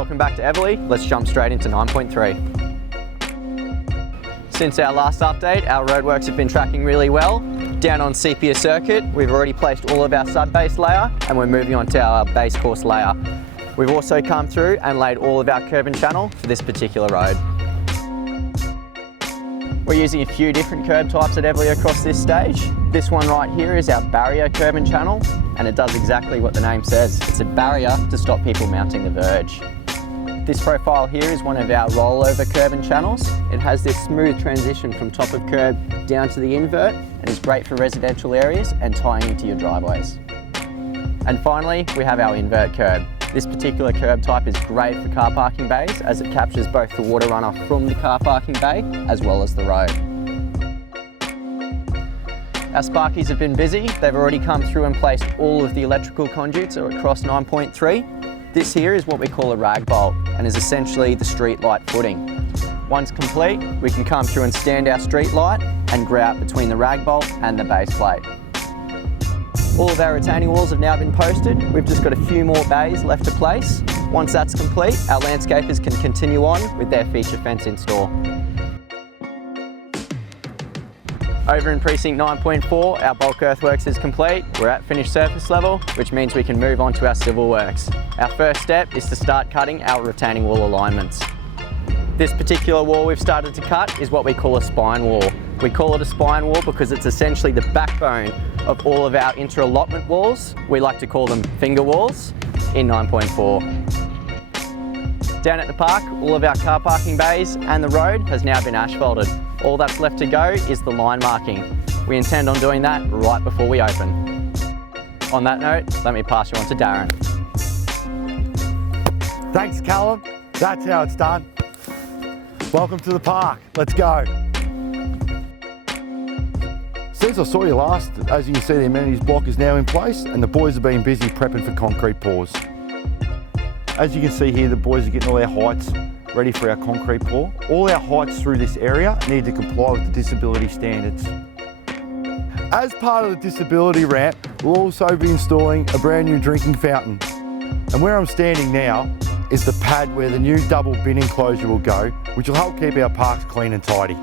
Welcome back to Everleigh. Let's jump straight into 9.3. Since our last update, our roadworks have been tracking really well. Down on Sepia Circuit, we've already placed all of our sub-base layer and we're moving on to our base course layer. We've also come through and laid all of our curb and channel for this particular road. We're using a few different curb types at Everleigh across this stage. This one right here is our barrier curb and channel, and it does exactly what the name says. It's a barrier to stop people mounting the verge. This profile here is one of our rollover curb and channels. It has this smooth transition from top of curb down to the invert and is great for residential areas and tying into your driveways. And finally, we have our invert curb. This particular curb type is great for car parking bays as it captures both the water runoff from the car parking bay as well as the road. Our sparkies have been busy. They've already come through and placed all of the electrical conduits across 9.3. This here is what we call a rag bolt and is essentially the street light footing. Once complete, we can come through and stand our street light and grout between the rag bolt and the base plate. All of our retaining walls have now been posted. We've just got a few more bays left to place. Once that's complete, our landscapers can continue on with their feature fence install. Over in Precinct 9.4, our bulk earthworks is complete. We're at finished surface level, which means we can move on to our civil works. Our first step is to start cutting our retaining wall alignments. This particular wall we've started to cut is what we call a spine wall. We call it a spine wall because it's essentially the backbone of all of our inter-allotment walls. We like to call them finger walls in 9.4. Down at the park, all of our car parking bays and the road has now been asphalted. All that's left to go is the line marking. We intend on doing that right before we open. On that note, let me pass you on to Darren. Thanks, Callum. That's how it's done. Welcome to the park. Let's go. Since I saw you last, as you can see, the amenities block is now in place and the boys have been busy prepping for concrete pours. As you can see here, the boys are getting all their heights ready for our concrete pour. All our heights through this area need to comply with the disability standards. As part of the disability ramp, we'll also be installing a brand new drinking fountain. And where I'm standing now is the pad where the new double bin enclosure will go, which will help keep our parks clean and tidy.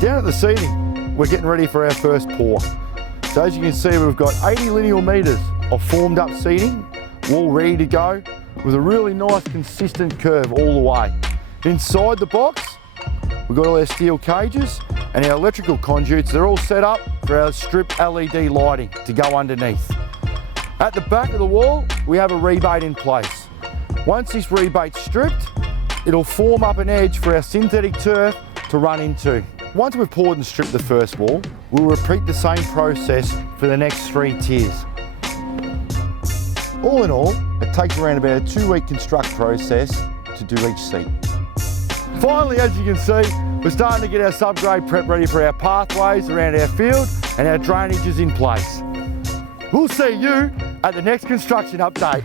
Down at the seating, we're getting ready for our first pour. So as you can see, we've got 80 lineal metres of formed up seating, all ready to go, with a really nice consistent curve all the way. Inside the box, we've got all our steel cages and our electrical conduits. They're all set up for our strip LED lighting to go underneath. At the back of the wall, we have a rebate in place. Once this rebate's stripped, it'll form up an edge for our synthetic turf to run into. Once we've poured and stripped the first wall, we'll repeat the same process for the next 3 tiers. All in all, it takes around about a 2-week construct process to do each seat. Finally, as you can see, we're starting to get our subgrade prep ready for our pathways around our field and our drainage is in place. We'll see you at the next construction update.